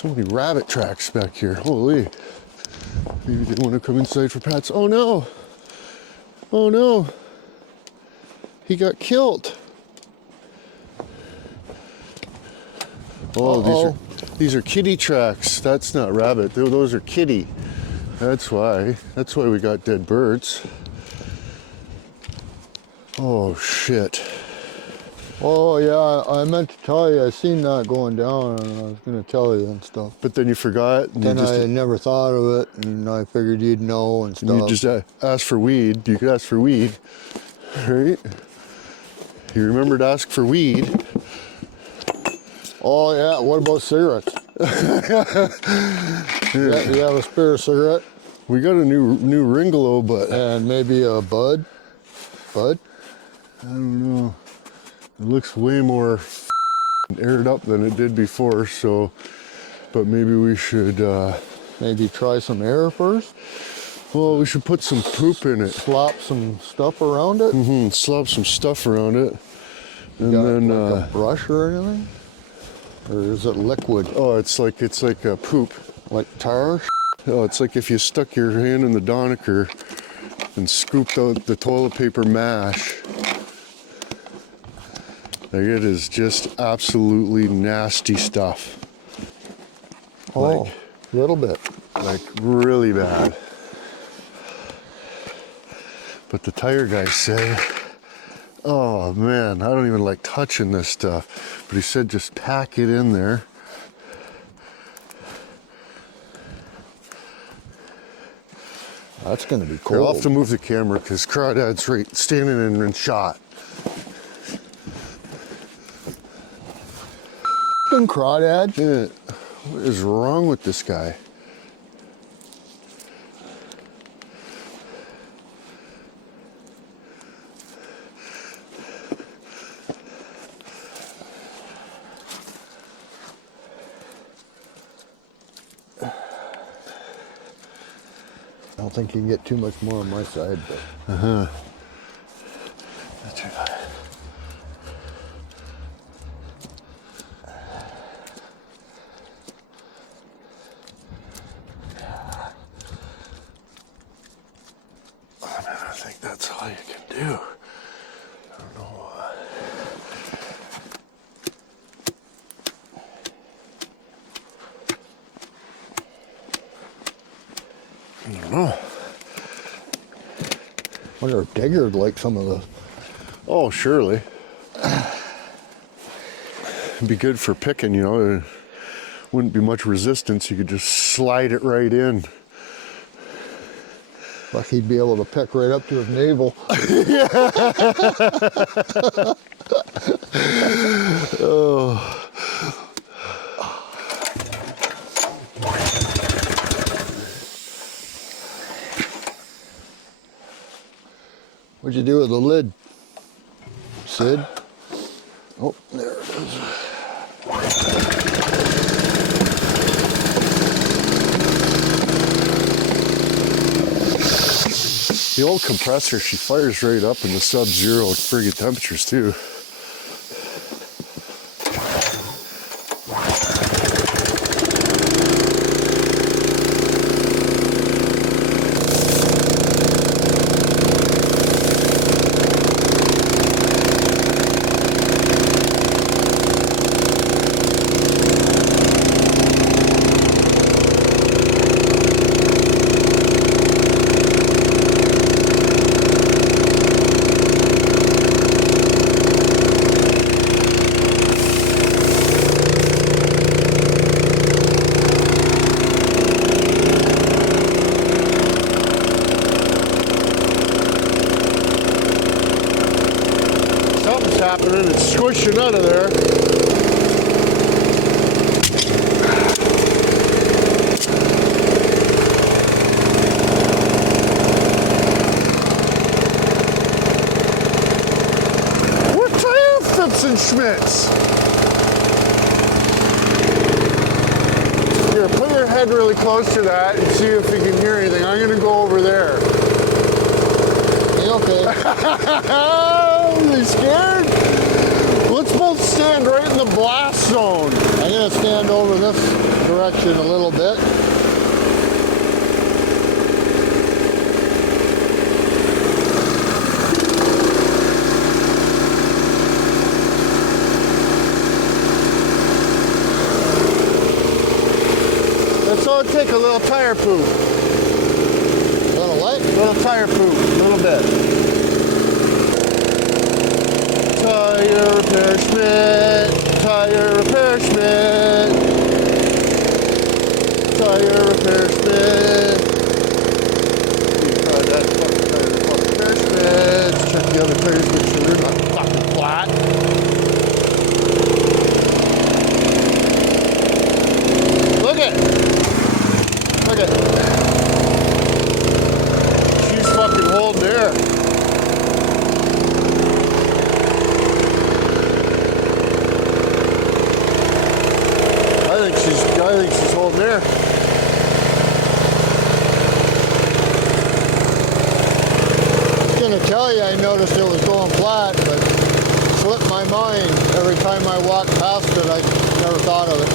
So many rabbit tracks back here. Holy. Maybe they want to come inside for pets. Oh no. Oh no. He got killed. Oh, these are kitty tracks. That's not rabbit. Those are kitty. That's why we got dead birds. Oh shit. Oh yeah, I meant to tell you, I seen that going down and I was gonna tell you and stuff. But then you forgot. And then I never thought of it and I figured you'd know and stuff. You just asked for weed. You could ask for weed, right? You remember to ask for weed. Oh yeah, what about cigarettes? Yeah, you have a spare cigarette? We got a new Ringolo, but... And maybe a bud? Bud? I don't know. It looks way more aired up than it did before, so... But maybe we should... Maybe try some air first? Well, we should put some poop in it. Slop some stuff around it? Mm-hmm, slop some stuff around it. And got then... like a brush or anything? Or is it liquid? Oh, it's like a poop. Like tar? Oh, it's like if you stuck your hand in the Donaker and scooped out the toilet paper mash. Like, it is just absolutely nasty stuff. Oh, a little bit. Like really bad. But the tire guys say, oh man, I don't even like touching this stuff. But he said just pack it in there. That's gonna be Here, cool. I'll have to move the camera because Crawdad's right standing in shot. Crawdad. Yeah. What is wrong with this guy? I don't think you can get too much more on my side, but. That's right. I mean, I think that's all you can do. I don't know. I don't know. I wonder if Digger would like some of the. Oh, surely. It'd be good for picking, you know. There wouldn't be much resistance. You could just slide it right in. Like he'd be able to pick right up to his navel. Oh. What'd you do with the lid, Sid? Oh, there it is. The old compressor, she fires right up in the sub-zero friggin' temperatures too. Happening, it's squishing out of there. What's that, Phipps and Schmitz? Here, put your head really close to that and see if you can hear anything. I'm gonna go over there. You okay? Are you scared? Let's both stand right in the blast zone. I'm gonna stand over this direction a little bit. Let's all take a little tire poop. Little what? Little tire poop, a little bit. Tire repair Schmidt, tire repair Schmidt, tire repair Schmidt. Try that fucking tire repair Schmidt. Check the other tires, make sure they're not fucking flat. Look at it. She's fucking holding there. I think she's holding there. I was gonna tell you I noticed it was going flat, but it slipped my mind every time I walked past it. I never thought of it.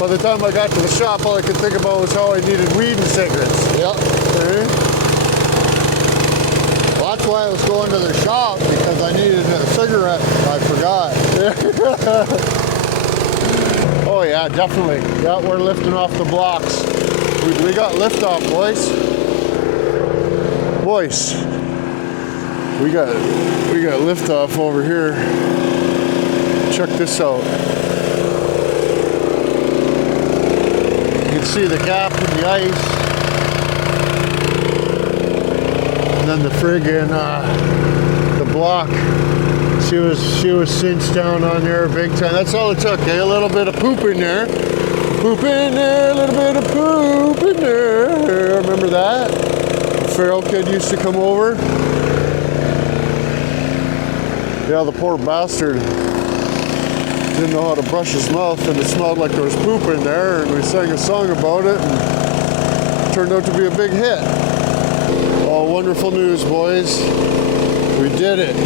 By the time I got to the shop, all I could think about was how I needed weed and cigarettes. Yep. Well, that's why I was going to the shop, because I needed a cigarette. I forgot. Oh yeah, definitely. Yeah, we're lifting off the blocks. We got lift off, boys. Boys, we got lift off over here. Check this out. You can see the gap in the ice, and then the friggin' the block. She was cinched down on there big time. That's all it took, eh? A little bit of poop in there. Poop in there, a little bit of poop in there. Remember that? The feral kid used to come over. Yeah, the poor bastard didn't know how to brush his mouth, and it smelled like there was poop in there, and we sang a song about it, and it turned out to be a big hit. Oh, wonderful news, boys. We did it.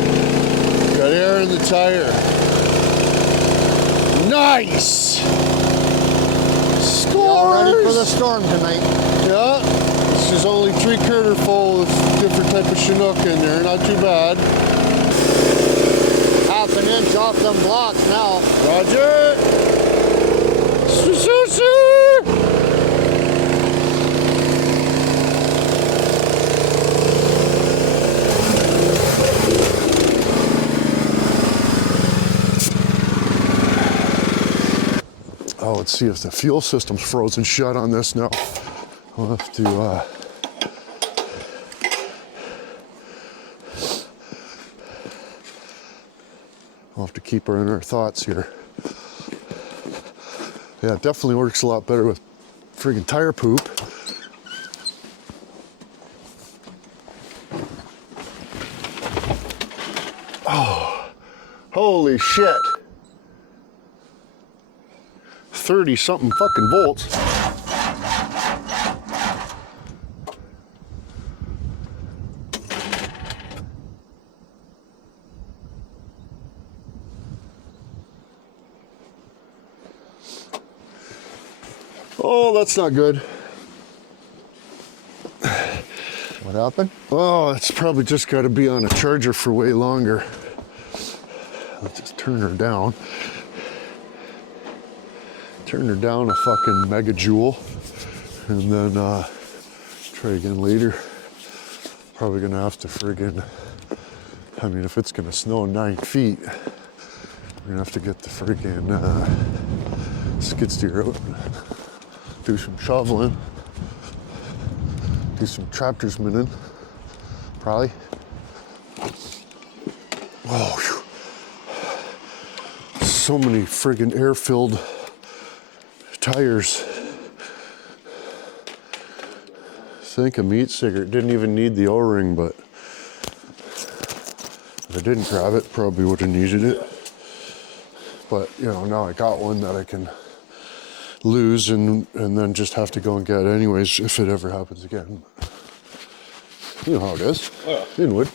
Got air in the tire. Nice! Scores! All ready for the storm tonight. Yeah. This is only 3/4 full with different type of Chinook in there. Not too bad. Half an inch off them blocks now. Roger! Oh, let's see if the fuel system's frozen shut on this now. We'll have to, we'll have to keep her in our thoughts here. Yeah, it definitely works a lot better with friggin' tire poop. Oh, holy shit. 30 something fucking volts. Oh, that's not good. What happened? Oh, it's probably just got to be on a charger for way longer. Let's just turn her down. Turn her down a fucking megajoule, and then try again later. Probably gonna have to friggin', I mean, if it's gonna snow 9 feet, we're gonna have to get the friggin' skid steer out and do some shoveling, do some traptorsmanning, probably. Oh, whew. So many friggin' air-filled tires. I think a meat cigarette didn't even need the O-ring, but if I didn't grab it, probably would have needed it. But you know, now I got one that I can lose and then just have to go and get anyways if it ever happens again. You know how it is. Oh, yeah. Inwood.